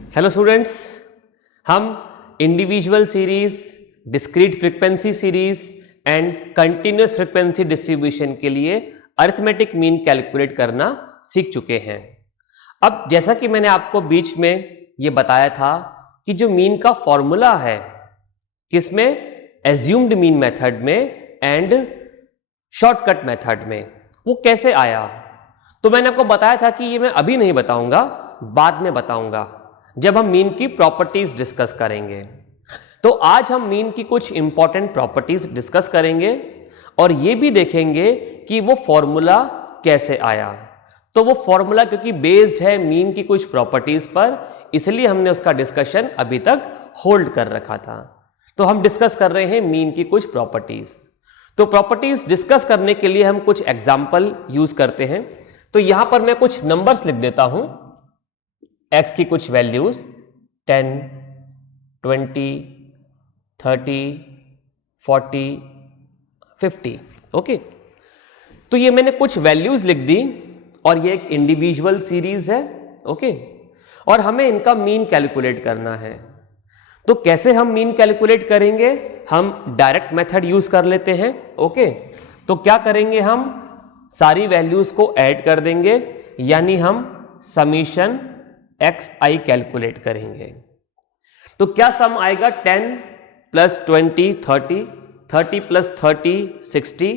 Hello students, हम individual series, discrete frequency series and continuous frequency distribution के लिए arithmetic mean calculate करना सीख चुके हैं। अब जैसा कि मैंने आपको बीच में ये बताया था कि जो मीन का फॉर्मूला है किसमें, एज्यूम्ड मीन मेथड में एंड शॉर्टकट मेथड में, वो कैसे आया। तो मैंने आपको बताया था कि ये मैं अभी नहीं बताऊंगा, बाद में बताऊंगा जब हम मीन की प्रॉपर्टीज डिस्कस करेंगे। तो आज हम मीन की कुछ इंपॉर्टेंट प्रॉपर्टीज डिस्कस करेंगे और ये भी देखेंगे कि वो फॉर्मूला कैसे आया। तो वो फॉर्मूला क्योंकि बेस्ड है मीन की कुछ प्रॉपर्टीज पर, इसलिए हमने उसका डिस्कशन अभी तक होल्ड कर रखा था। तो हम डिस्कस कर रहे हैं मीन की कुछ प्रॉपर्टीज। तो प्रॉपर्टीज डिस्कस करने के लिए हम कुछ एग्जाम्पल यूज करते हैं। तो यहां पर मैं कुछ नंबर्स लिख देता हूं, x की कुछ वैल्यूज 10, 20, 30, 40, 50। ओके, तो ये मैंने कुछ वैल्यूज लिख दी और ये एक इंडिविजुअल सीरीज है। ओके, और हमें इनका मीन कैलकुलेट करना है। तो कैसे हम मीन कैलकुलेट करेंगे, हम डायरेक्ट मेथड यूज कर लेते हैं। ओके, तो क्या करेंगे, हम सारी वैल्यूज को ऐड कर देंगे, यानी हम समीशन xi कैलकुलेट करेंगे। तो क्या सम आएगा, 10 प्लस 20 30, 30 प्लस 30 60,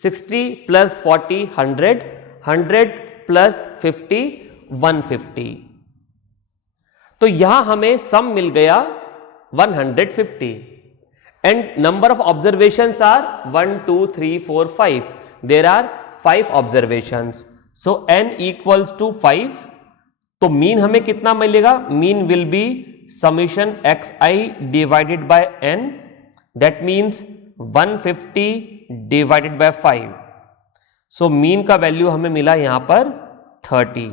60 प्लस 40 100, 100 प्लस 50 150। तो यहां हमें सम मिल गया 150 and number of observations are 1 2 3 4 5। There are 5 observations, so n equals to 5। तो मीन हमें कितना मिलेगा, mean will be summation xi divided by n, that means 150 divided by 5। So mean का वैल्यू हमें मिला यहां पर 30।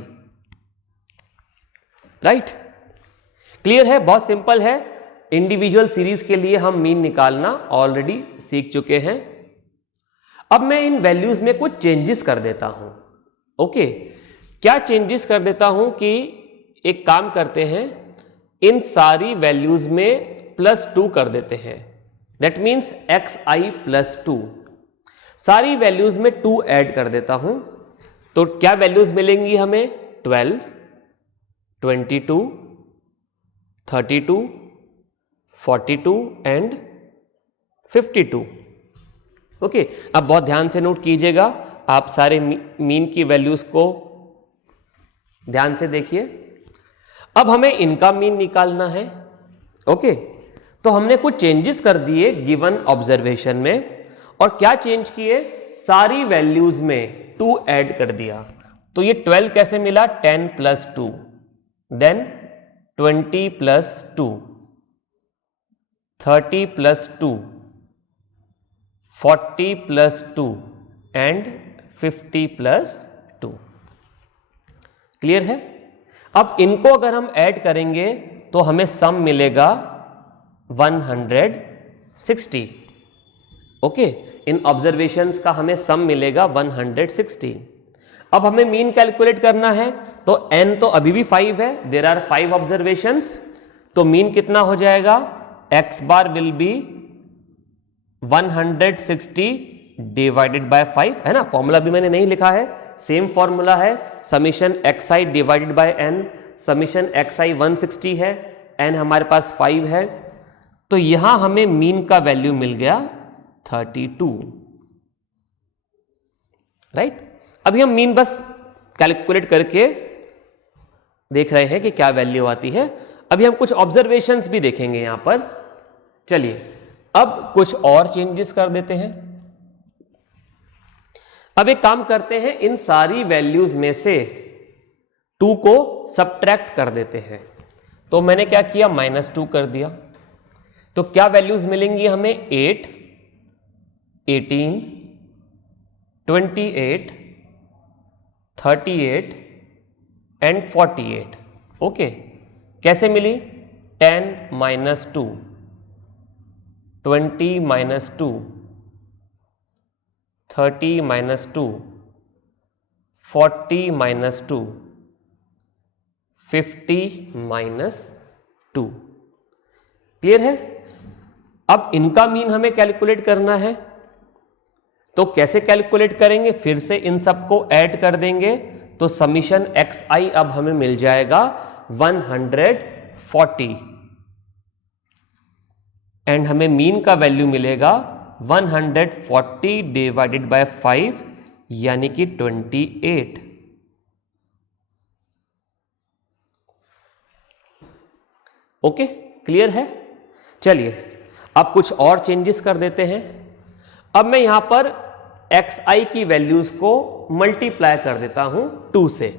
राइट, क्लियर है, बहुत सिंपल है। इंडिविजुअल सीरीज के लिए हम मीन निकालना ऑलरेडी सीख चुके हैं। अब मैं इन वैल्यूज में कुछ चेंजेस कर देता हूं। ओके, क्या चेंजेस कर देता हूं कि एक काम करते हैं, इन सारी वैल्यूज में +2 कर देते हैं, दैट मीन्स xi प्लस 2। सारी वैल्यूज में 2 ऐड कर देता हूं। तो क्या वैल्यूज मिलेंगी हमें, 12, 22, 32, 42 एंड 52। ओके, अब बहुत ध्यान से नोट कीजिएगा, आप सारे मीन की वैल्यूज को ध्यान से देखिए। अब हमें इनका मीन निकालना है। ओके, तो हमने कुछ चेंजेस कर दिए गिवन ऑब्जर्वेशन में, और क्या चेंज किए, सारी वैल्यूज में 2 ऐड कर दिया। तो ये 12 कैसे मिला, 10 plus 2, then 20 plus 2, 30 plus 2, 40 plus 2 and 50 plus 2। Clear है। अब इनको अगर हम ऐड करेंगे तो हमें सम मिलेगा 160। ओके, इन ऑब्जर्वेशंस का हमें सम मिलेगा 160। अब हमें मीन कैलकुलेट करना है, तो n तो अभी भी 5 है, देयर आर 5 ऑब्जर्वेशंस। तो मीन कितना हो जाएगा, x bar will be 160 divided by 5, है ना। फॉर्मूला भी मैंने नहीं लिखा है, सेम फॉर्मूला है, summation xi divided by n। Summation xi 160 है, n हमारे पास 5 है। तो यहां हमें मीन का वैल्यू मिल गया 32। राइट, अभी हम मीन बस कैलकुलेट करके देख रहे हैं कि क्या वैल्यू आती है। अभी हम कुछ ऑब्जर्वेशंस भी देखेंगे यहां पर। चलिए, अब कुछ और चेंजेस कर देते हैं। अब एक काम करते हैं, इन सारी वैल्यूज में से 2 को सब्ट्रैक्ट कर देते हैं। तो मैंने क्या किया, -2 कर दिया। तो क्या वैल्यूज मिलेंगी हमें, 8, 18, 28, 38 एंड 48। ओके, कैसे मिली, 10 minus 2, 20 minus 2, 30 minus 2, 40 minus 2, 50 minus 2। Clear है? अब इनका मीन हमें कैलकुलेट करना है, तो कैसे कैलकुलेट करेंगे? फिर से इन सबको ऐड कर देंगे, तो समीशन xi अब हमें मिल जाएगा 140 एंड हमें मीन का वैल्यू मिलेगा 140 डिवाइडेड बाय 5 यानी कि 28। ओके, क्लियर है? चलिए अब कुछ और चेंजेस कर देते हैं। अब मैं यहां पर xi की वैल्यूज को मल्टीप्लाई कर देता हूं 2 से,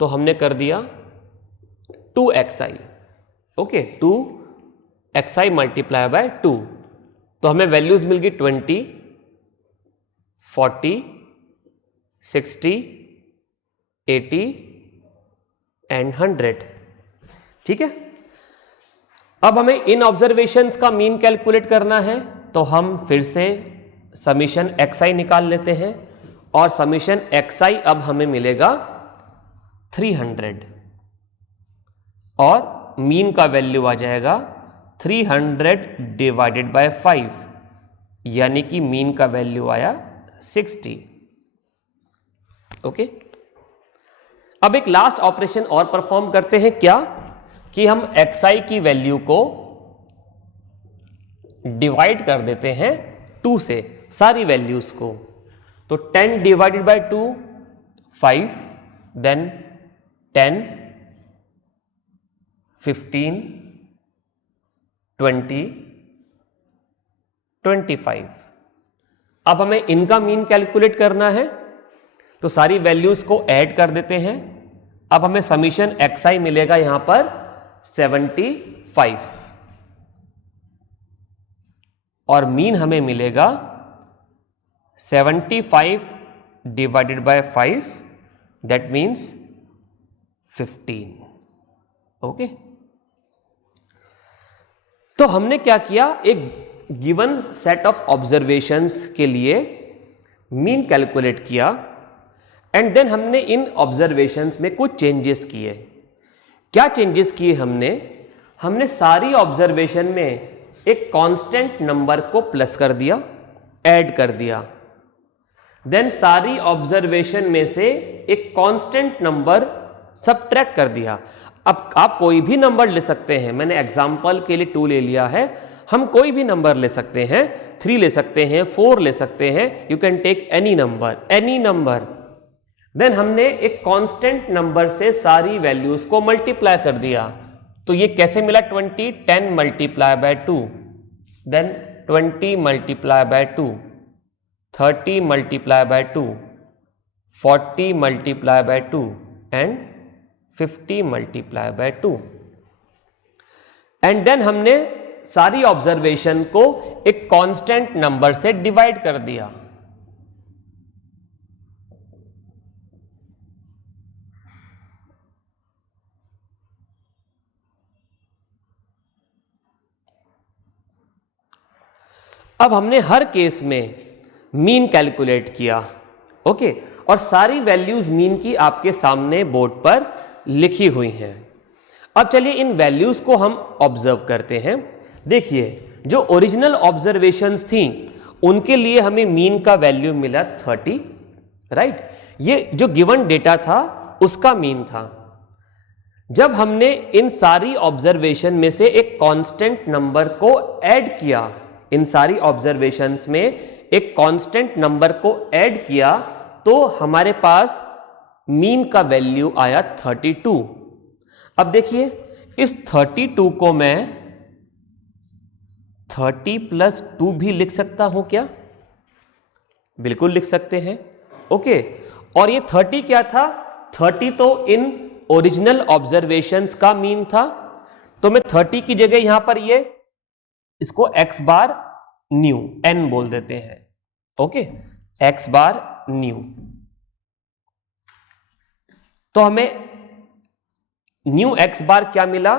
तो हमने कर दिया 2xi। Okay, 2xi multiply by 2, तो हमें वैल्यूज मिल गई 20, 40, 60, 80 एंड 100। ठीक है, अब हमें इन ऑब्जर्वेशंस का मीन कैलकुलेट करना है, तो हम फिर से समीशन xi निकाल लेते हैं और समीशन xi अब हमें मिलेगा 300 और मीन का वैल्यू आ जाएगा 300 डिवाइडेड बाय 5 यानी कि मीन का वैल्यू आया 60। ओके, अब एक लास्ट ऑपरेशन और परफॉर्म करते हैं। क्या कि हम xi की वैल्यू को डिवाइड कर देते हैं 2 से, सारी वैल्यूज को, तो 10 डिवाइडेड बाय 2 5, देन 10, 15, 20, 25। अब हमें इनका मीन कैलकुलेट करना है, तो सारी वैल्यूज को ऐड कर देते हैं। अब हमें समीशन xi मिलेगा यहां पर 75 और मीन हमें मिलेगा 75 divided by 5, that means 15। Okay, तो हमने क्या किया, एक गिवन सेट ऑफ ऑब्जर्वेशंस के लिए मीन कैलकुलेट किया एंड देन हमने इन ऑब्जर्वेशंस में कुछ चेंजेस किए। क्या चेंजेस किए हमने सारी ऑब्जर्वेशन में एक कांस्टेंट नंबर को प्लस कर दिया, ऐड कर दिया, देन सारी ऑब्जर्वेशन में से एक कांस्टेंट नंबर सबट्रैक्ट कर दिया। अब आप कोई भी नंबर ले सकते हैं, मैंने एग्जांपल के लिए 2 ले लिया है, हम कोई भी नंबर ले सकते हैं, 3 ले सकते हैं, 4 ले सकते हैं, you can take any number. देन हमने एक कांस्टेंट नंबर से सारी वैल्यूज को मल्टीप्लाई कर दिया, तो ये कैसे मिला 20, 10 multiply by 2, then 20 multiply by 2, 30 multiply by 2, 40 multiply by 2 and 50 multiply by 2। And then हमने सारी ऑब्जर्वेशन को एक कांस्टेंट नंबर से डिवाइड कर दिया। अब हमने हर केस में मीन कैलकुलेट किया। ओके, और सारी वैल्यूज मीन की आपके सामने बोर्ड पर लिखी हुई हैं। अब चलिए इन वैल्यूज को हम ऑब्जर्व करते हैं। देखिए, जो ओरिजिनल ऑब्जर्वेशंस थी उनके लिए हमें मीन का वैल्यू मिला 30, राइट। ये जो गिवन डेटा था उसका मीन था। जब हमने इन सारी ऑब्जर्वेशन में से एक कांस्टेंट नंबर को ऐड किया, इन सारी ऑब्जर्वेशंस में एक कांस्टेंट नंबर को ऐड किया, तो हमारे पास मीन का वैल्यू आया 32। अब देखिए, इस 32 को मैं 30 + 2 भी लिख सकता हूं क्या? बिल्कुल लिख सकते हैं। ओके, और ये 30 क्या था? 30 तो इन ओरिजिनल ऑब्जर्वेशंस का मीन था, तो मैं 30 की जगह यहां पर ये इसको x बार न्यू n बोल देते हैं। ओके, x बार न्यू, तो हमें न्यू x बार क्या मिला?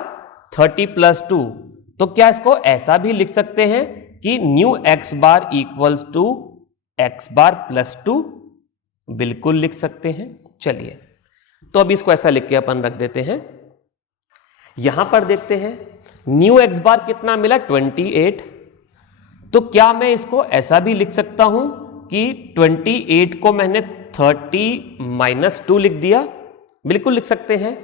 30 + 2। तो क्या इसको ऐसा भी लिख सकते हैं कि new x bar equals to x bar + 2? बिल्कुल लिख सकते हैं। चलिए, तो अभी इसको ऐसा लिख के अपन रख देते हैं। यहां पर देखते हैं न्यू एक्स बार कितना मिला 28। तो क्या मैं इसको ऐसा भी लिख सकता हूं कि 28 को मैंने 30 - 2 लिख दिया? बिल्कुल लिख सकते हैं।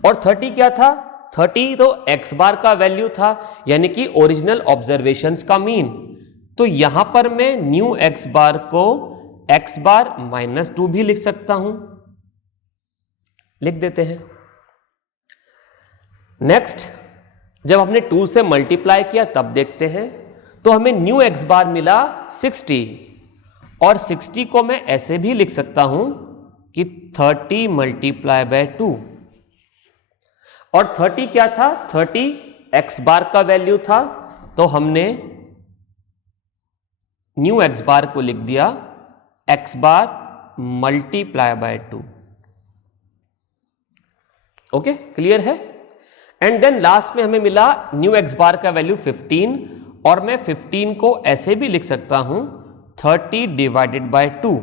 और 30 क्या था? 30 तो एक्स बार का वैल्यू था, यानी कि ओरिजिनल ऑब्जर्वेशंस का मीन। तो यहां पर मैं न्यू एक्स बार को एक्स बार -2 भी लिख सकता हूं। लिख देते हैं। नेक्स्ट, जब हमने 2 से मल्टीप्लाई किया तब देखते हैं, तो हमें न्यू एक्स बार मिला 60। और 60 को मैं ऐसे भी लिख सकता हूं कि 30 × 2। और 30 क्या था? 30 एक्स बार का वैल्यू था, तो हमने न्यू एक्स बार को लिख दिया एक्स बार × 2। ओके, क्लियर है? एंड देन लास्ट में हमें मिला न्यू एक्स बार का वैल्यू 15, और मैं 15 को ऐसे भी लिख सकता हूं 30 / 2।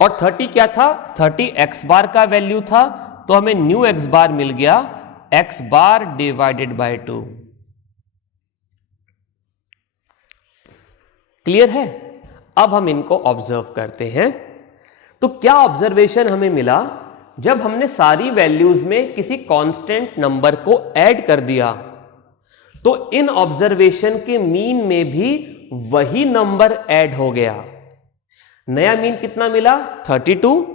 और 30 क्या था? 30 एक्स बार का वैल्यू था, तो हमें न्यू एक्स बार मिल गया एक्स बार / 2। क्लियर है? अब हम इनको ऑब्जर्व करते हैं। तो क्या ऑब्जर्वेशन हमें मिला? जब हमने सारी वैल्यूज में किसी कांस्टेंट नंबर को ऐड कर दिया, तो इन ऑब्जर्वेशन के मीन में भी वही नंबर ऐड हो गया। नया मीन कितना मिला? 32,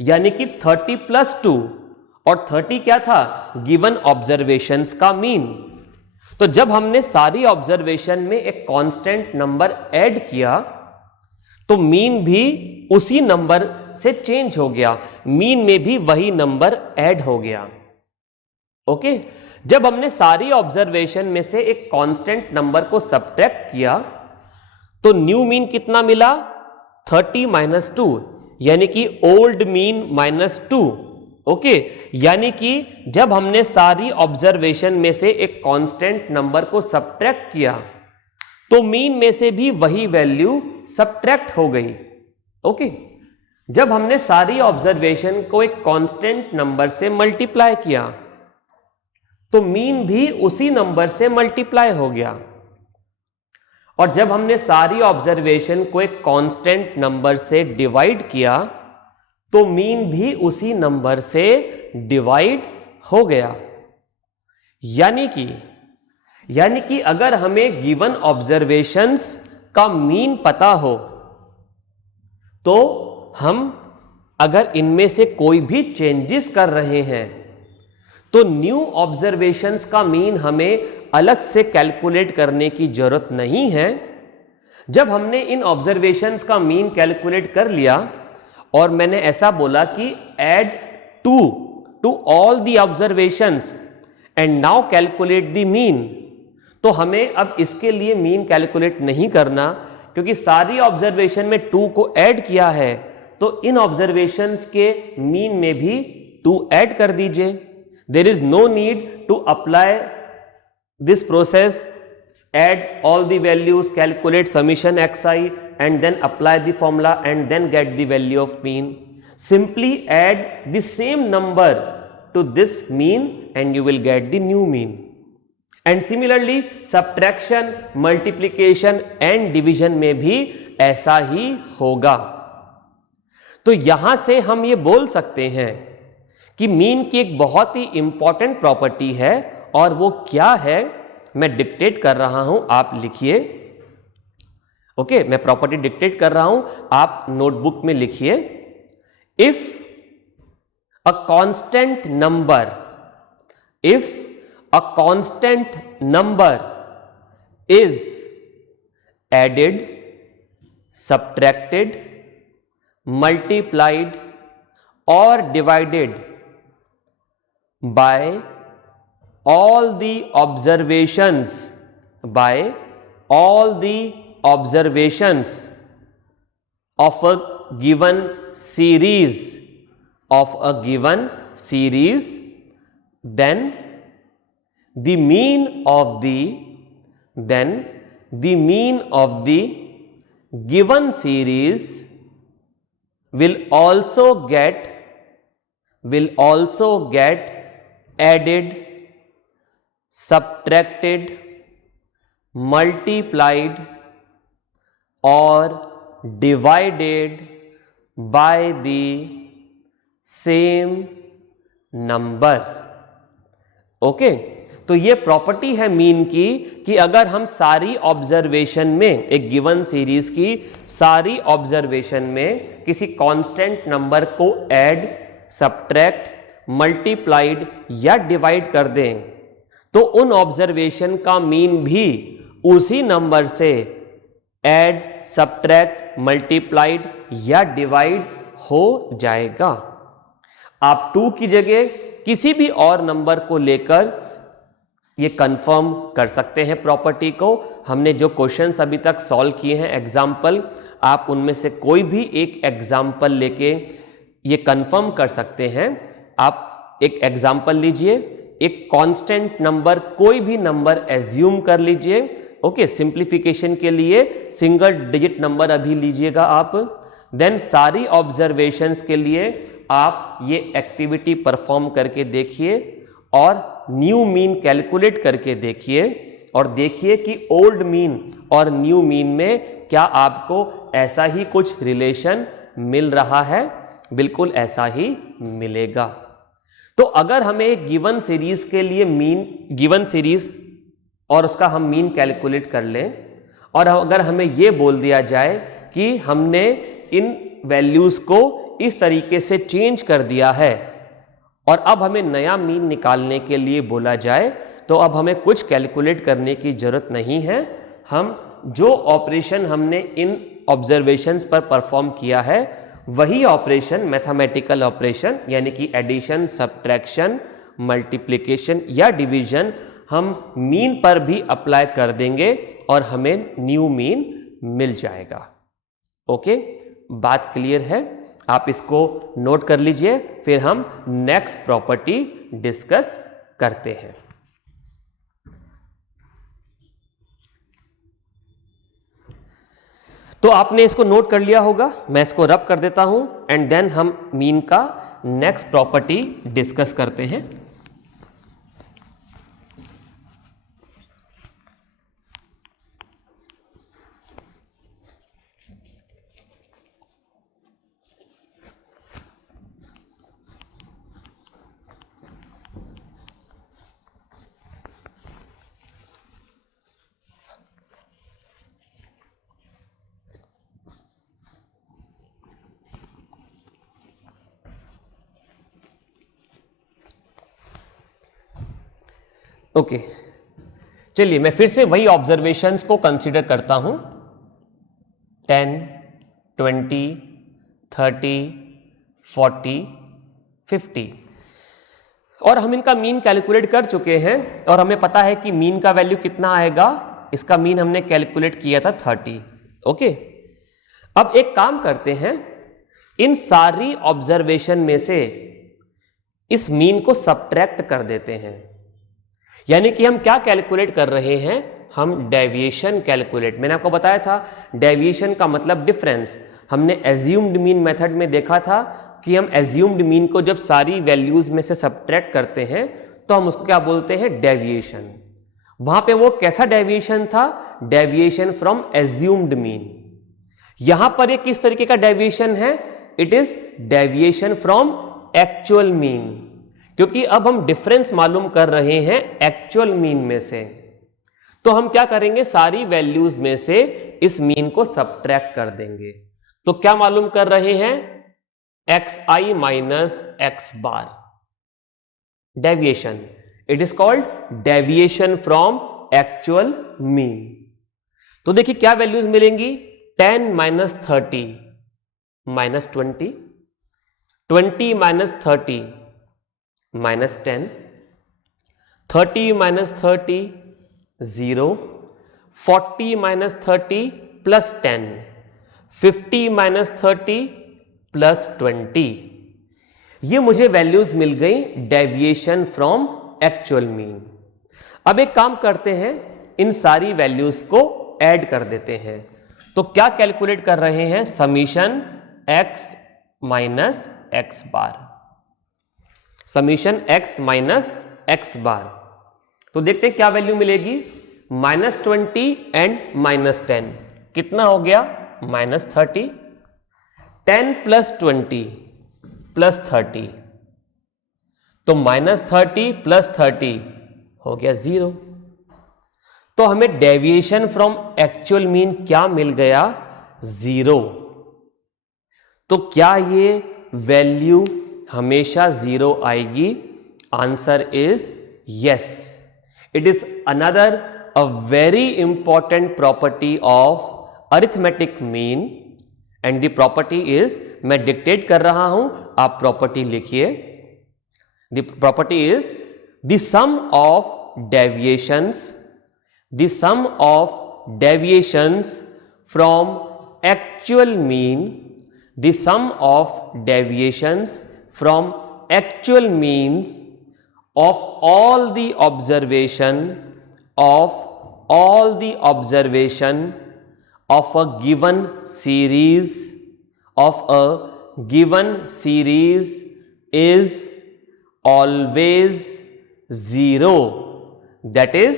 यानी कि 30 + 2। और 30 क्या था? गिवन ऑब्जर्वेशंस का मीन। तो जब हमने सारी ऑब्जर्वेशन में एक कांस्टेंट नंबर ऐड किया, तो मीन भी उसी नंबर से चेंज हो गया, मीन में भी वही नंबर ऐड हो गया। ओके, जब हमने सारी ऑब्जर्वेशन में से एक कांस्टेंट नंबर को सब्ट्रैक्ट किया, तो न्यू मीन कितना मिला? 30 - 2, यानी कि ओल्ड मीन -2। ओके, यानी कि जब हमने सारी ऑब्जर्वेशन में से एक कांस्टेंट नंबर को सब्ट्रैक्ट किया, तो मीन में से भी वही वैल्यू सब्ट्रैक्ट हो गई। ओके, जब हमने सारी ऑब्जर्वेशन को एक कांस्टेंट नंबर से मल्टीप्लाई किया, तो मीन भी उसी नंबर से मल्टीप्लाई हो गया। और जब हमने सारी ऑब्जर्वेशन को एक कांस्टेंट नंबर से डिवाइड किया, तो मीन भी उसी नंबर से डिवाइड हो गया। यानी कि अगर हमें गिवन ऑब्जर्वेशंस का मीन पता हो, तो हम अगर इनमें से कोई भी चेंजेस कर रहे हैं, तो न्यू ऑब्जर्वेशंस का मीन हमें अलग से कैलकुलेट करने की जरूरत नहीं है। जब हमने इन ऑब्जर्वेशंस का मीन कैलकुलेट कर लिया, और मैंने ऐसा बोला कि add 2 to all the observations and now calculate the mean, तो हमें अब इसके लिए मीन कैलकुलेट नहीं करना, क्योंकि सारी ऑब्जर्वेशन में 2 को ऐड किया है, तो इन ऑब्जर्वेशंस के मीन में भी 2 ऐड कर दीजिए। There is no need to apply this process, add all the values, calculate summation xi and then apply the formula and then get the value of mean. Simply add the same number to this mean and you will get the new mean. And similarly subtraction, multiplication and division में भी ऐसा ही होगा। तो यहां से हम ये बोल सकते हैं कि मीन की एक बहुत ही इंपॉर्टेंट प्रॉपर्टी है, और वो क्या है मैं डिक्टेट कर रहा हूं, आप लिखिए। ओके, मैं प्रॉपर्टी डिक्टेट कर रहा हूं, आप नोटबुक में लिखिए। If a constant number is added, subtracted, multiplied और divided by all the observations of a given series, then the mean of the given series will also get will also get added, subtracted, multiplied or divided by the same number. Okay तो ये property है mean की कि अगर हम सारी observation में, एक गिवन सीरीज की सारी ऑब्जर्वेशन में किसी कांस्टेंट नंबर को ऐड, सब्ट्रैक्ट, मल्टीप्लाइड या डिवाइड कर दें तो उन ऑब्जर्वेशन का मीन भी उसी नंबर से ऐड, सब्ट्रैक्ट, मल्टीप्लाइड या डिवाइड हो जाएगा। आप 2 की जगह किसी भी और नंबर को लेकर ये कंफर्म कर सकते हैं प्रॉपर्टी को। हमने जो क्वेश्चंस अभी तक सॉल्व किए हैं एग्जाम्पल, आप उनमें से कोई भी एक एग्जाम्पल लेके ये कंफर्म कर सकते हैं। आप एक एग्जाम्पल लीजिए, एक कांस्टेंट नंबर, कोई भी नंबर एज्यूम कर लीजिए। ओके, सिंप्लीफिकेशन के लिए सिंगल डिजिट नंबर अभी लीजिएगा आप। देन सारी ऑब्जर्वेशंस के लिए आप ये एक्टिविटी परफॉर्म करके देखिए और न्यू मीन कैलकुलेट करके देखिए और देखिए कि ओल्ड मीन और न्यू मीन में क्या आपको ऐसा ही कुछ रिलेशन मिल रहा है। बिल्कुल ऐसा ही मिलेगा। तो अगर हमें एक गिवन सीरीज के लिए मीन, गिवन सीरीज और उसका हम मीन कैलकुलेट कर लें और अगर हमें यह बोल दिया जाए कि हमने इन वैल्यूज को इस तरीके से चेंज कर दिया है और अब हमें नया मीन निकालने के लिए बोला जाए, तो अब हमें कुछ कैलकुलेट करने की जरूरत नहीं है। हम जो ऑपरेशन हमने इन ऑब्जर्वेशंस पर परफॉर्म किया है वही ऑपरेशन, मैथमेटिकल ऑपरेशन यानी कि एडिशन, सब्ट्रैक्शन, मल्टीप्लिकेशन या डिवीजन, हम मीन पर भी अप्लाई कर देंगे और हमें न्यू मीन मिल जाएगा। ओके, बात क्लियर है? आप इसको नोट कर लीजिए, फिर हम नेक्स्ट प्रॉपर्टी डिस्कस करते हैं। तो आपने इसको नोट कर लिया होगा, मैं इसको रब कर देता हूं एंड देन हम मीन का नेक्स्ट प्रॉपर्टी डिस्कस करते हैं। ओके, चलिए मैं फिर से वही ऑब्जर्वेशंस को कंसीडर करता हूं। 10, 20, 30, 40, 50 और हम इनका मीन कैलकुलेट कर चुके हैं और हमें पता है कि मीन का वैल्यू कितना आएगा। इसका मीन हमने कैलकुलेट किया था 30। ओके, अब एक काम करते हैं, इन सारी ऑब्जर्वेशन में से इस मीन को सब्ट्रैक्ट कर देते हैं। यानी कि हम क्या कैलकुलेट कर रहे हैं? हम डेविएशन कैलकुलेट। मैंने आपको बताया था डेविएशन का मतलब डिफरेंस। हमने एज्यूम्ड मीन मेथड में देखा था कि हम एज्यूम्ड मीन को जब सारी वैल्यूज में से सब्ट्रैक्ट करते हैं तो हम उसको क्या बोलते हैं? डेविएशन। वहां पे वो कैसा डेविएशन था? Deviation from assumed mean. यहां पर ये किस तरीके का डेविएशन है? It is deviation from actual mean, क्योंकि अब हम डिफरेंस मालूम कर रहे हैं एक्चुअल मीन में से। तो हम क्या करेंगे? सारी वैल्यूज में से इस मीन को सब्ट्रैक्ट कर देंगे। तो क्या मालूम कर रहे हैं? xi minus x bar, deviation. It is called deviation from actual mean. तो देखिए क्या वैल्यूज मिलेंगी? 10 minus 30 minus 20, 20 minus 30 minus 10, 30 minus 30 0, 40 minus 30 plus 10, 50 minus 30 plus 20। ये मुझे वैल्यूज मिल गई डेविएशन फ्रॉम एक्चुअल मीन। अब एक काम करते हैं, इन सारी वैल्यूज को ऐड कर देते हैं। तो क्या कैलकुलेट कर रहे हैं? समीशन x माइनस x बार। समीशन x माइनस एक्स बार। तो देखते हैं क्या वैल्यू मिलेगी, -20 एंड -10 कितना हो गया, -30, 10 + 20 + 30, तो -30 + 30 हो गया 0। तो हमें डेविएशन फ्रॉम एक्चुअल मीन क्या मिल गया, 0। तो क्या ये वैल्यू हमेशा 0 आएगी, answer is yes. It is another a very important property of arithmetic mean and the property is, मैं डिक्टेट कर रहा हूं, आप प्रॉपर्टी लिखिए। The property is the sum of deviations, the sum of deviations from actual mean, the sum of deviations from actual means of all the observation of a given series is always 0। that is,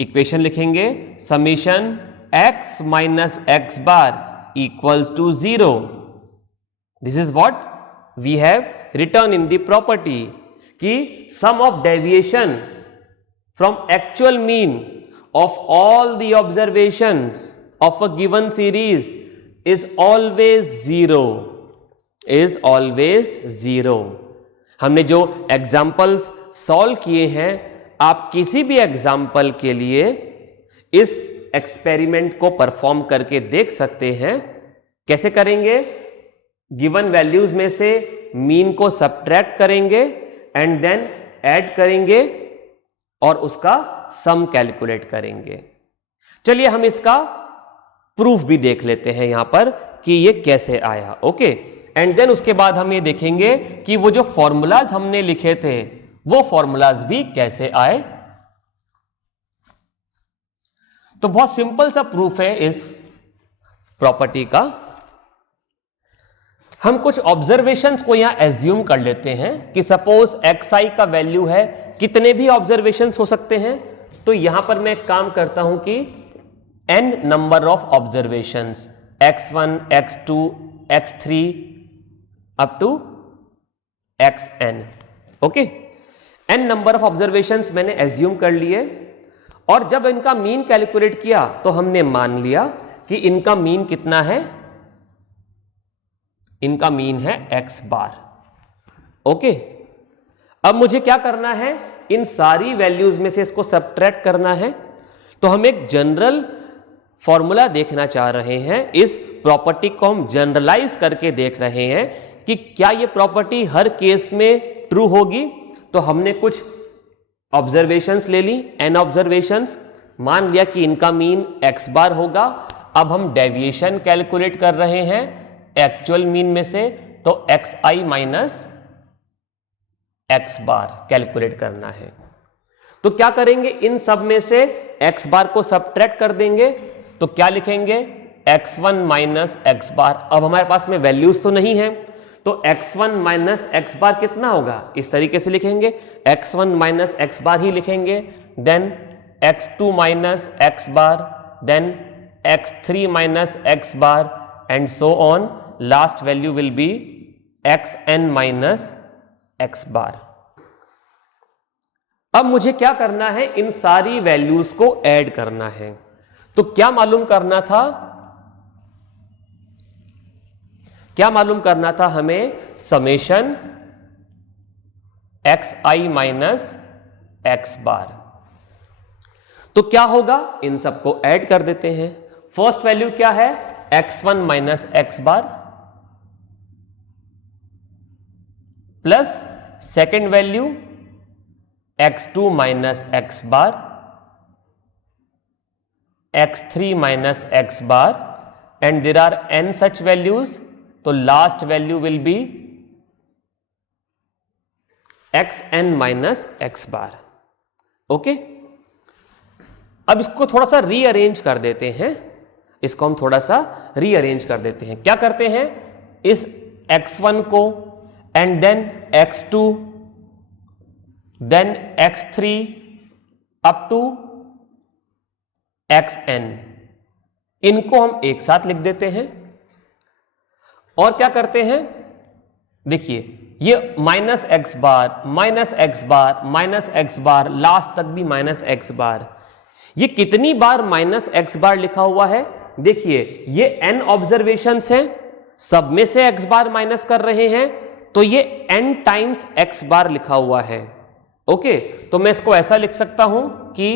equation लिखेंगे summation x minus x bar equals to 0। This is what we have written in the property कि sum of deviation from actual mean of all the observations of a given series is always 0। हमने जो examples solve किए हैं, आप किसी भी example के लिए इस एक्सपेरिमेंट को परफॉर्म करके देख सकते हैं। कैसे करेंगे, गिवन वैल्यूज में से मीन को सब्ट्रैक्ट करेंगे एंड देन ऐड करेंगे और उसका सम कैलकुलेट करेंगे। चलिए हम इसका प्रूफ भी देख लेते हैं यहां पर कि ये कैसे आया। ओके, एंड देन उसके बाद हम ये देखेंगे कि वो जो फॉर्मूलाज हमने लिखे थे वो फॉर्मूलाज भी कैसे आए। तो बहुत सिंपल सा प्रूफ है इस प्रॉपर्टी का। हम कुछ ऑब्जर्वेशंस को यहां एज्यूम कर लेते हैं कि सपोज xi का वैल्यू है, कितने भी ऑब्जर्वेशंस हो सकते हैं। तो यहां पर मैं एक काम करता हूं कि n number of observations x1 x2 x3 up to xn। Okay, n number of observations मैंने एज्यूम कर लिए और जब इनका मीन कैलकुलेट किया तो हमने मान लिया कि इनका मीन कितना है, इनका मीन है x बार। ओके, अब मुझे क्या करना है, इन सारी वैल्यूज में से इसको सब्ट्रैक्ट करना है। तो हम एक जनरल फॉर्मूला देखना चाह रहे हैं, इस प्रॉपर्टी को हम जनरलाइज करके देख रहे हैं कि क्या ये प्रॉपर्टी हर केस में ट्रू होगी। तो हमने कुछ ऑब्जर्वेशंस ले ली, n ऑब्जर्वेशंस, मान लिया कि इनका मीन x बार होगा। अब हम डेविएशन कैलकुलेट कर रहे हैं एक्चुअल मीन में से, तो xi माइनस एक्स बार कैलकुलेट करना है। तो क्या करेंगे, इन सब में से x बार को सब्ट्रैक्ट कर देंगे। तो क्या लिखेंगे, x1 माइनस एक्स बार। अब हमारे पास में वैल्यूज तो नहीं है, तो x1 माइनस एक्स बार कितना होगा, इस तरीके से लिखेंगे, x1 माइनस एक्स बार ही लिखेंगे। Then x2 minus x bar, then x3 minus x bar and so on. Last value will be xn minus x bar. अब मुझे क्या करना है, इन सारी वैल्यूज को ऐड करना है। तो क्या मालूम करना था, हमें समेशन xi माइनस एक्स बार। तो क्या होगा, इन सबको ऐड कर देते हैं। फर्स्ट वैल्यू क्या है, x1 minus x bar plus second value x2 minus x bar, x3 minus x bar and there are n such values। तो last value will be xn minus x bar. Okay, अब इसको थोड़ा सा rearrange कर देते हैं, इसको हम थोड़ा सा रीअरेंज कर देते हैं। क्या करते हैं, इस x1 को and then x2, then x3 up to xn। इनको हम एक साथ लिख देते हैं और क्या करते हैं, देखिए ये minus x bar minus x bar minus x बार, लास्ट तक भी माइनस एक्स बार। ये कितनी बार माइनस एक्स बार लिखा हुआ है, देखिए ये n ऑब्जर्वेशंस हैं, सब में से x बार माइनस कर रहे हैं, तो ये n टाइम्स x बार लिखा हुआ है। ओके, तो मैं इसको ऐसा लिख सकता हूं कि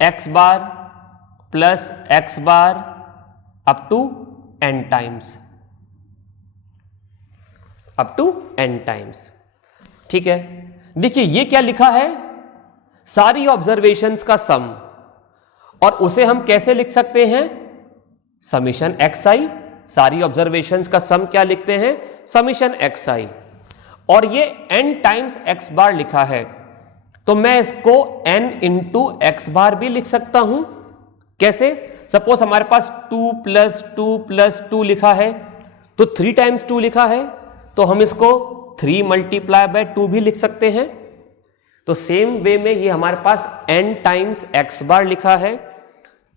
x bar plus x bar up to n times, up to n times. ठीक है, देखिए ये क्या लिखा है, सारी ऑब्जर्वेशंस का सम, और उसे हम कैसे लिख सकते हैं, समीशन xi। सारी ऑब्जर्वेशंस का सम क्या लिखते हैं, समीशन xi, और ये n टाइम्स x बार लिखा है, तो मैं इसको n इंटू x बार भी लिख सकता हूं। कैसे, सपोज हमारे पास 2 प्लस 2 प्लस 2 लिखा है, तो 3 टाइम्स 2 लिखा है, तो हम इसको 3 मल्टीप्लाई बाय 2 भी लिख सकते हैं। तो सेम वे में ये हमारे पास n टाइम्स x बार लिखा है,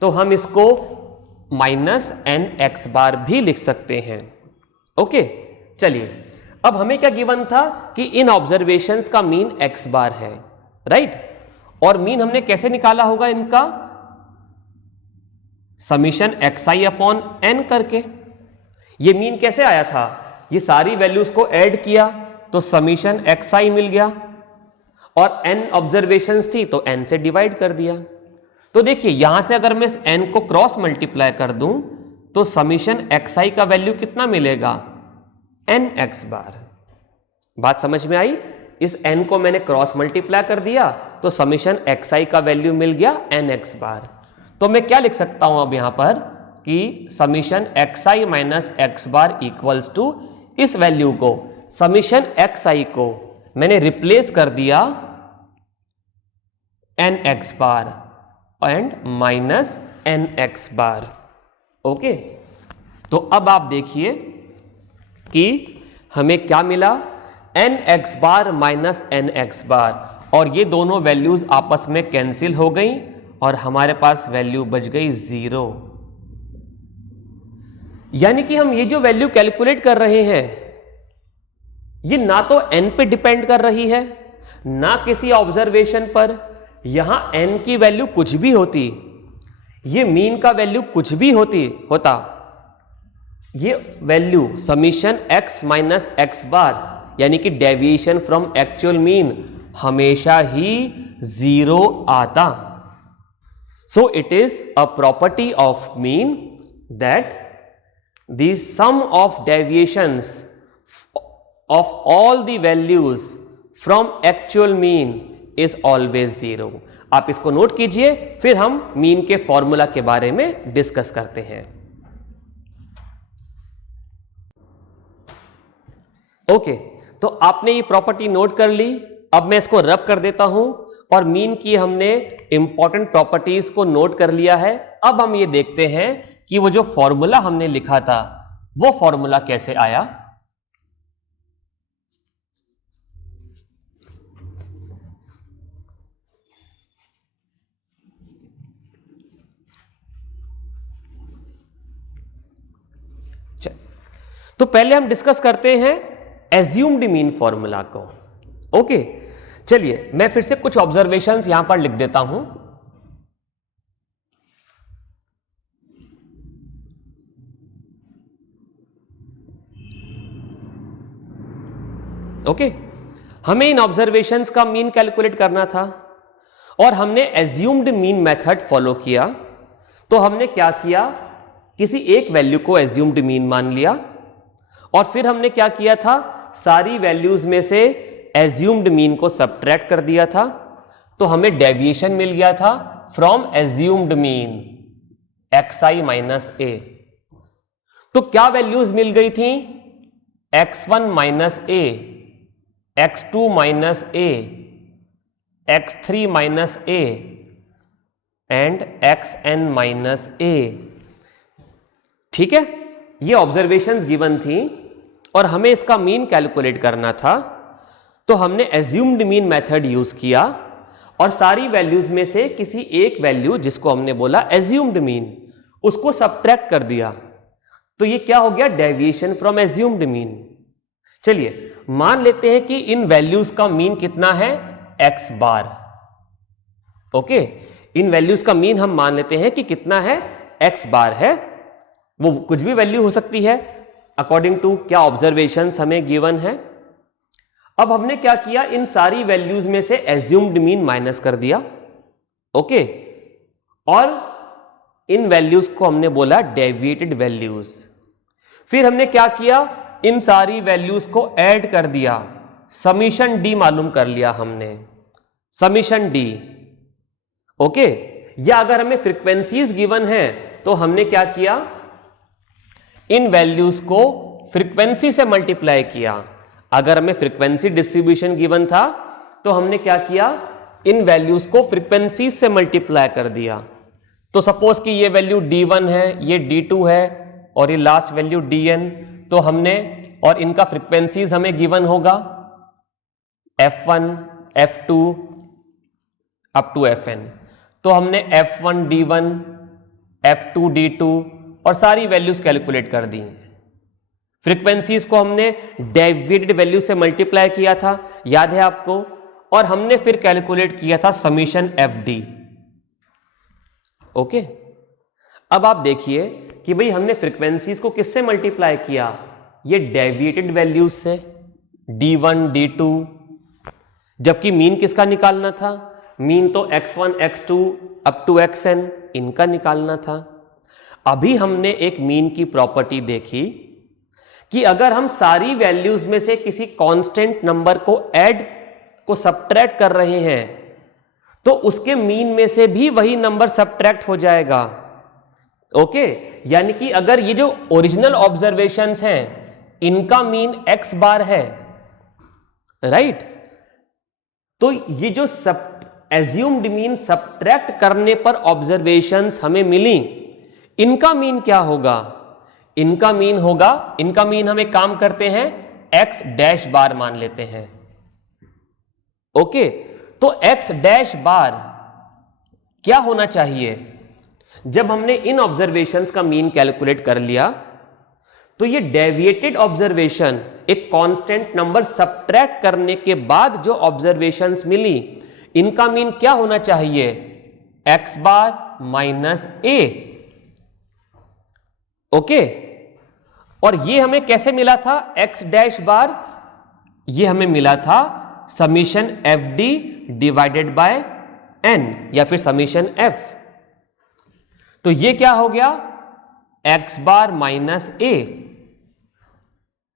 तो हम इसको माइनस n x बार भी लिख सकते हैं। ओके, चलिए अब हमें क्या गिवन था कि इन ऑब्जर्वेशंस का मीन x बार है, राइट, और मीन हमने कैसे निकाला होगा इनका, समीशन xi अपॉन n करके। ये मीन कैसे आया था, ये सारी वैल्यूज को ऐड किया तो समीशन xi मिल गया, और n ऑब्जर्वेशंस थी तो n से डिवाइड कर दिया। तो देखिए यहां से अगर मैं इस n को क्रॉस मल्टीप्लाई कर दूं तो समीशन xi का वैल्यू कितना मिलेगा, nx बार। बात समझ में आई, इस n को मैंने क्रॉस मल्टीप्लाई कर दिया तो समीशन xi का वैल्यू मिल गया nx बार। तो मैं क्या लिख सकता हूं अब यहां पर कि summation xi minus x bar equals to, इस वैल्यू को समीशन xi को मैंने रिप्लेस कर दिया nx bar and minus nx bar. Okay, तो अब आप देखिए कि हमें क्या मिला, nx bar minus nx bar, और ये दोनों वैल्यूज आपस में कैंसिल हो गई और हमारे पास वैल्यू बच गई 0। यानी कि हम ये जो वैल्यू कैलकुलेट कर रहे हैं ये ना तो n पे डिपेंड कर रही है ना किसी ऑब्जर्वेशन पर। यहां n की वैल्यू कुछ भी होती, ये मीन का वैल्यू कुछ भी होता, ये value summation x minus x बार यानी कि डेविएशन फ्रॉम एक्चुअल मीन हमेशा ही 0 आता। So it is a property of mean that the sum of deviations of all the values from actual mean is always 0। आप इसको नोट कीजिए, फिर हम मीन के फॉर्मूला के बारे में डिस्कस करते हैं। ओके, तो आपने ये प्रॉपर्टी नोट कर ली। अब मैं इसको रब कर देता हूं, और मीन की हमने इंपॉर्टेंट प्रॉपर्टीज को नोट कर लिया है। अब हम ये देखते हैं कि वो जो फॉर्मूला हमने लिखा था वो फॉर्मूला कैसे आया। तो पहले हम डिस्कस करते हैं एज्यूम्ड मीन फॉर्मूला को। ओके, चलिए मैं फिर से कुछ ऑब्जर्वेशंस यहां पर लिख देता हूं। ओके, हमें इन ऑब्जर्वेशंस का मीन कैलकुलेट करना था और हमने एज्यूम्ड मीन मेथड फॉलो किया। तो हमने क्या किया, किसी एक वैल्यू को एज्यूम्ड मीन मान लिया, और फिर हमने क्या किया था, सारी वैल्यूज में से एज्यूम्ड मीन को सबट्रैक्ट कर दिया था, तो हमें डेविएशन मिल गया था from assumed mean xi minus a। तो क्या वैल्यूज मिल गई थी, x1 minus a, x2 minus a, x3 minus a and xn minus a। ठीक है, ये ऑब्जर्वेशंस गिवन थी, और हमें इसका मीन कैलकुलेट करना था, तो हमने एज्यूम्ड मीन मेथड यूज किया और सारी वैल्यूज में से किसी एक वैल्यू जिसको हमने बोला एज्यूम्ड मीन, उसको सब्ट्रैक्ट कर दिया। तो ये क्या हो गया? Deviation from assumed mean. चलिए मान लेते हैं कि इन वैल्यूज का मीन कितना है? x बार। ओके, इन वैल्यूज का मीन हम मान लेते हैं कि कितना है? x बार है। वो कुछ भी वैल्यू हो सकती है अकॉर्डिंग टू क्या ऑब्जर्वेशंस हमें गिवन है। अब हमने क्या किया? इन सारी वैल्यूज में से एज्यूम्ड मीन माइनस कर दिया। ओके, और इन वैल्यूज को हमने बोला डेविएटेड वैल्यूज। फिर हमने क्या किया? इन सारी वैल्यूज को ऐड कर दिया, समीशन डी मालूम कर लिया हमने, समीशन डी। ओके, या अगर हमें फ्रीक्वेंसीज गिवन है तो हमने क्या किया? इन वैल्यूज को फ्रीक्वेंसी से मल्टीप्लाई किया। अगर हमें फ्रीक्वेंसी डिस्ट्रीब्यूशन गिवन था तो हमने क्या किया? इन वैल्यूज को फ्रीक्वेंसी से मल्टीप्लाई कर दिया। तो सपोज कि ये वैल्यू d1 है, ये d2 है और ये लास्ट वैल्यू dn, तो हमने, और इनका फ्रीक्वेंसीज हमें गिवन होगा f1, f2 up to fn। तो हमने f1 d1, f2 d2 और सारी वैल्यूज कैलकुलेट कर दी। फ्रीक्वेंसीज को हमने डेविएटेड वैल्यू से मल्टीप्लाई किया था, याद है आपको, और हमने फिर कैलकुलेट किया था समीशन fd। ओके, अब आप देखिए कि भाई हमने फ्रीक्वेंसीज को किससे मल्टीप्लाई किया? ये डेविएटेड वैल्यूज से, d1 d2, जबकि मीन किसका निकालना था? मीन तो x1 x2 up to xn इनका निकालना था। अभी हमने एक मीन की प्रॉपर्टी देखी कि अगर हम सारी वैल्यूज में से किसी कांस्टेंट नंबर को ऐड को सब्ट्रैक्ट कर रहे हैं तो उसके मीन में से भी वही नंबर सब्ट्रैक्ट हो जाएगा। ओके, यानी कि अगर ये जो ओरिजिनल ऑब्जर्वेशंस हैं इनका मीन x बार है, राइट, तो ये जो एज्यूम्ड मीन सब्ट्रैक्ट करने पर ऑब्जर्वेशंस हमें मिली, इनका मीन क्या होगा? इनका मीन होगा, इनका मीन हम एक काम करते हैं x डैश बार मान लेते हैं। ओके, तो x डैश बार क्या होना चाहिए? जब हमने इन ऑब्जर्वेशंस का मीन कैलकुलेट कर लिया तो ये डेविएटेड ऑब्जर्वेशन एक कांस्टेंट नंबर सब्ट्रैक्ट करने के बाद जो ऑब्जर्वेशंस मिली, इनका मीन क्या होना चाहिए? x bar minus a। Okay, और ये हमें कैसे मिला था? x डैश बार, ये हमें मिला था summation fd divided by n या फिर समीशन f। तो ये क्या हो गया? x bar minus a।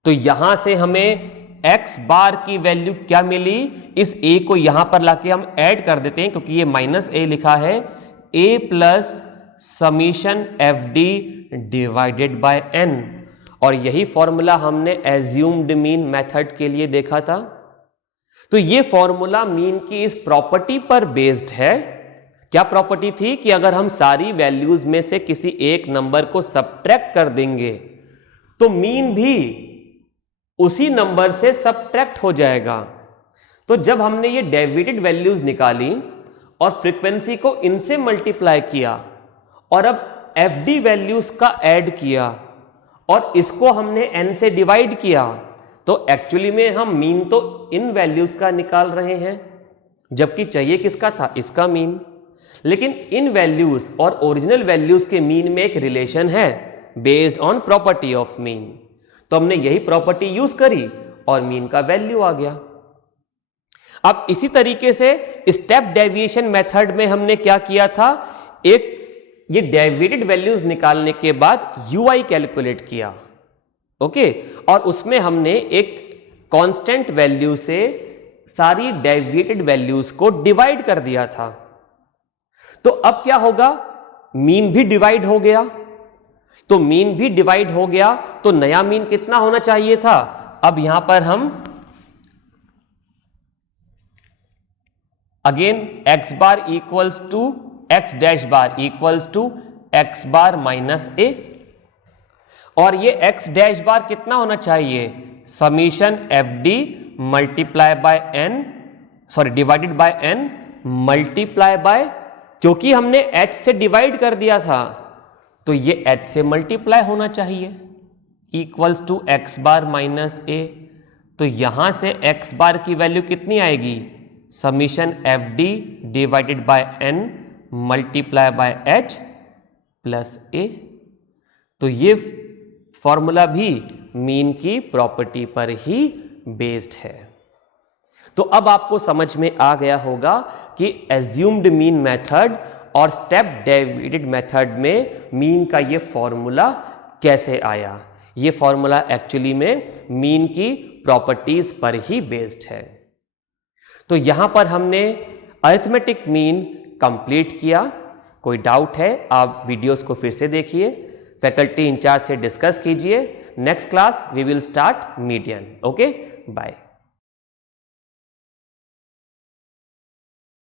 तो यहां से हमें x बार की वैल्यू क्या मिली? इस a को यहां पर लाके हम ऐड कर देते हैं क्योंकि ये माइनस a लिखा है, a plus summation fd divided by n। और यही फॉर्मूला हमने एज्यूम्ड मीन मेथड के लिए देखा था। तो ये फॉर्मूला मीन की इस प्रॉपर्टी पर बेस्ड है। क्या प्रॉपर्टी थी? कि अगर हम सारी वैल्यूज में से किसी एक नंबर को सब्ट्रैक्ट कर देंगे तो मीन भी उसी नंबर से सब्ट्रैक्ट हो जाएगा। तो जब हमने ये डेविएटेड वैल्यूज निकाली और फ्रीक्वेंसी को इनसे मल्टीप्लाई किया और अब fd वैल्यूज का ऐड किया और इसको हमने n से डिवाइड किया, तो एक्चुअली में हम मीन तो इन वैल्यूज का निकाल रहे हैं, जबकि चाहिए किसका था? इसका मीन। लेकिन इन वैल्यूज और ओरिजिनल वैल्यूज के मीन में एक रिलेशन है based on property of mean. तो हमने यही प्रॉपर्टी यूज करी और मीन का वैल्यू आ गया। अब इसी तरीके से स्टेप डेविएशन मेथड में हमने क्या किया था? एक ये डेविएटेड वैल्यूज निकालने के बाद ui कैलकुलेट किया। ओके, और उसमें हमने एक कांस्टेंट वैल्यू से सारी डेविएटेड वैल्यूज को डिवाइड कर दिया था। तो अब क्या होगा? मीन भी डिवाइड हो गया। तो मीन भी डिवाइड हो गया तो नया मीन कितना होना चाहिए था? अब यहां पर हम again x bar equals to x dash bar equals to x bar minus a, और ये x डैश बार कितना होना चाहिए? Summation F D multiply by N, sorry divided by N multiply by, क्योंकि हमने h से डिवाइड कर दिया था तो ये h से मल्टीप्लाई होना चाहिए, equals to x bar minus a. तो यहां से x बार की वैल्यू कितनी आएगी, summation F d divided by N multiply by h plus a. तो ये फॉर्मूला भी मीन की प्रॉपर्टी पर ही बेस्ड है। तो अब आपको समझ में आ गया होगा कि एज्यूम्ड मीन मेथड और स्टेप डेविएटेड मेथड में मीन का ये फॉर्मूला कैसे आया। ये फॉर्मूला एक्चुअली में मीन की प्रॉपर्टीज पर ही बेस्ड है। तो यहां पर हमने अरिथमेटिक मीन कंप्लीट किया। कोई डाउट है आप वीडियोस को फिर से देखिए, फैकल्टी इंचार्ज से डिस्कस कीजिए। Next class we will start median. Okay, bye.